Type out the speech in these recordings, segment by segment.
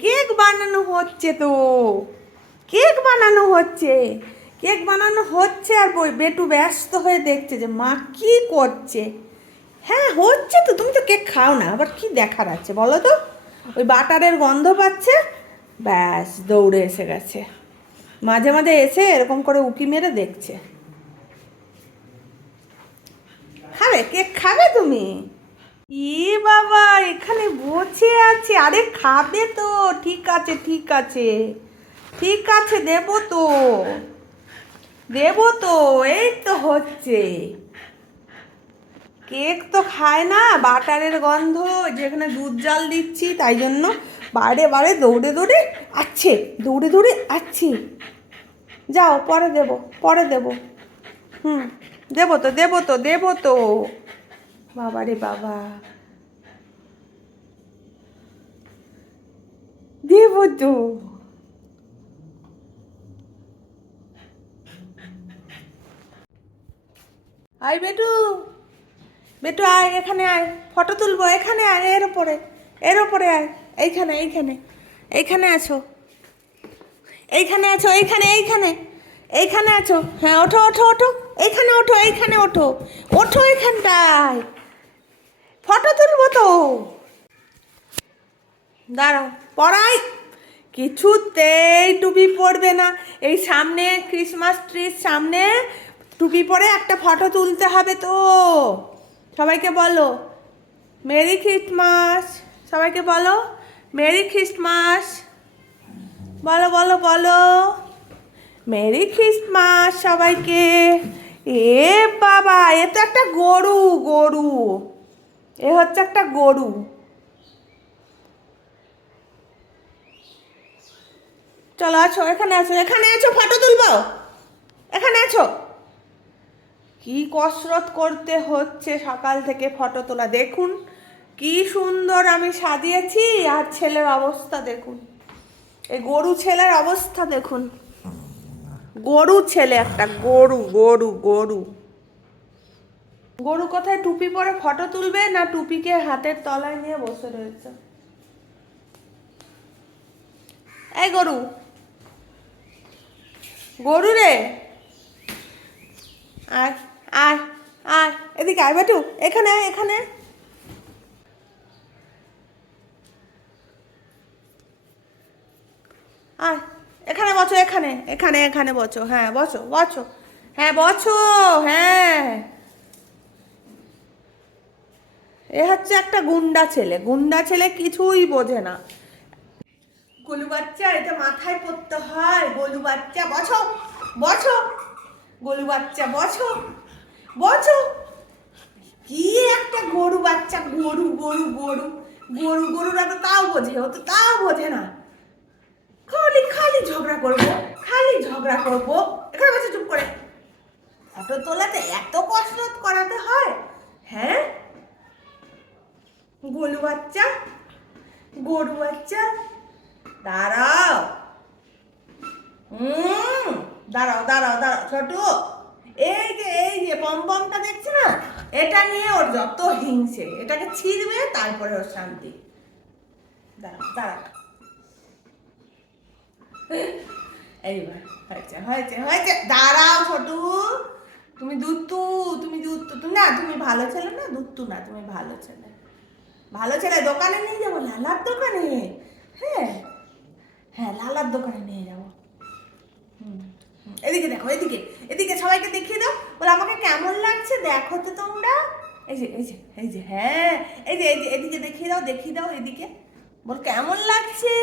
Cake বানানো হচ্ছে তো। কেক বানানো হচ্ছে। কেক বানানো হচ্ছে আর বই বেটু ব্যস্ত হয়ে দেখছে যে, মা, কি করছে? হ্যাঁ হচ্ছে তো, তুমি তো কেক খাও না, আবার কি দেখার আছে বলো তো? ওই বাটারের গন্ধ পাচ্ছে। ব্যাস, দৌড়ে এসে গেছে। মাঝে মাঝে এসে এরকম করে উকি মেরে দেখছে। খাবে? কেক খাবে তুমি? ই বাবা, এখানে বসে আছে। আরে খাবে তো। ঠিক আছে ঠিক আছে। ঠিক আছে, দেবো তো। দেবো তো, এই তো হচ্ছে। কেক তো খায় না, বাটারের গন্ধ, যেখানে দুধ জাল দিচ্ছি, তাই জন্য বারে বারে দৌড়ে দৌড়ে আছে দৌড়ে দৌড়ে আছি যাও, পরে দেবো পরে দেবো। হুম, দেবো তো দেবো তো দেবো তো। বাবা রে বাবা। দেবো তো। আয় বেটু। বেটু আয়, এখানে আয়। ফটো তুলবো, এখানে আয়, এর ওপরে এর ওপরে আয়। এইখানে এইখানে এইখানে আছো। এইখানে আছো, এইখানে এইখানে এইখানে আছো। হ্যাঁ ওঠো ওঠো ওঠো। এইখানে ওঠো এইখানে ওঠো। ওঠো এইখানটায় ফটো তুলবো তো। দাঁড়াও, পড়াই। কিছুতেই টুপি পরবে না। এই সামনে ক্রিসমাস ট্রির সামনে টুপি পরে একটা ফটো তুলতে হবে তো। সবাইকে বলো, মেরি খ্রিস্টমাস সবাইকে বলো, মেরি খ্রিস্টমাস বলো বলো বলো, মেরি খ্রিস্টমাস সবাইকে। এ বাবা, এ তো একটা গরু গরু। এ হচ্ছে একটা গরু। চলো আছো, এখানে আছো এখানে আছো, ফটো তুলবো? এখানে আছো। কি কসরত করতে হচ্ছে সকাল থেকে ফটো তোলা, দেখুন কি সুন্দর আমি সাজিয়েছি, আর ছেলের অবস্থা দেখুন। এই গরু ছেলের অবস্থা দেখুন। গরু ছেলে একটা, গরু গরু গরু। গরু কোথায় টুপি পরে ফটো তুলবে না টুপিকে হাতের তলায় নিয়ে বসে রয়েছে? এই গরু। গরু রে। এদিকে আয় বেটু, এখানে এখানে আয়। এখানে বসো, এখানে এখানে এখানে বসো। হ্যাঁ বসো বসো। হ্যাঁ বছো হ্যাঁ। হচ্ছে একটা গুন্ডা ছেলে। গুন্ডা ছেলে কিছুই বোঝে না। গোলু বাচ্চা, এটা মাথায় পড়তে হয়। গোলু বাচ্চা, বসো বসো। গোলু বাচ্চা, বসো বসো। কি একটা গরু বাচ্চা, গরু গরু গরু। গরু, গরুরা তো তাও বোঝে, ও তো তাও বোঝে না। খালি খালি ঝগড়া করব, খালি ঝগড়া করব এখানে বসে চুপ করে ফটো তোলাতে এত কসরত করাতে হয় হ্যাঁ গোলু বাচ্চা, গরু বাচ্চা। দাঁড়াও। হুম, দাঁড়াও দাঁড়াও দাঁড়াও, ছোটু। এই যে এই যে, পমপমটা দেখছি না? এটা নিয়ে ওর যত হিংসে, এটাকে ছিঁড়বে, তারপরে ওর শান্তি। দাঁড়াও দাঁড়াও। এইবার, হয়েছে হয়েছে হয়েছে। দাঁড়াও, ছোটু। তুমি দুত্তু তুমি দুত্তু, না, তুমি ভালো ছেলে না, দুত্তু না, তুমি ভালো ছেলে। ভালো ছেলে দোকানে নিয়ে যাব, লালার দোকানে? হ্যাঁ হ্যাঁ লালার দোকানে নিয়ে যাব। এদিকে দেখো, এদিকে এদিকে সবাইকে দেখিয়ে দাও। বলে, আমাকে কেমন লাগছে? দেখো তো তোমরা। এই যে এই যে এই যে হ্যাঁ এই যে এই যে, এদিকে দেখিয়ে দাও দেখিয়ে দাও, এদিকে। বল, কেমন লাগছে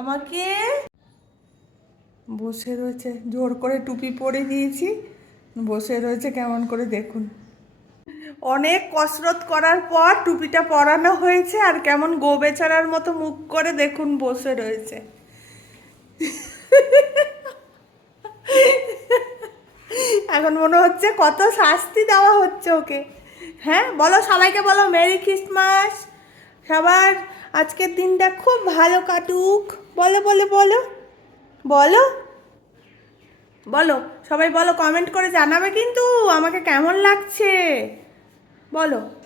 আমাকে? বসে রয়েছে, জোর করে টুপি পরে দিয়েছি বসে রয়েছে, কেমন করে দেখুন। অনেক কসরত করার পর টুপিটা পরানো হয়েছে আর কেমন গো বেচারার মতো মুখ করে দেখুন বসে রয়েছে। এখন মনে হচ্ছে কত শাস্তি দেওয়া হচ্ছে ওকে। হ্যাঁ বলো সবাইকে বলো মেরি খ্রিস্টমাস। সবার আজকের দিনটা খুব ভালো কাটুক। বলো বলো বলো। বলো। বলো, সবাই বলো কমেন্ট করে জানাবে কিন্তু আমাকে কেমন লাগছে? বলো।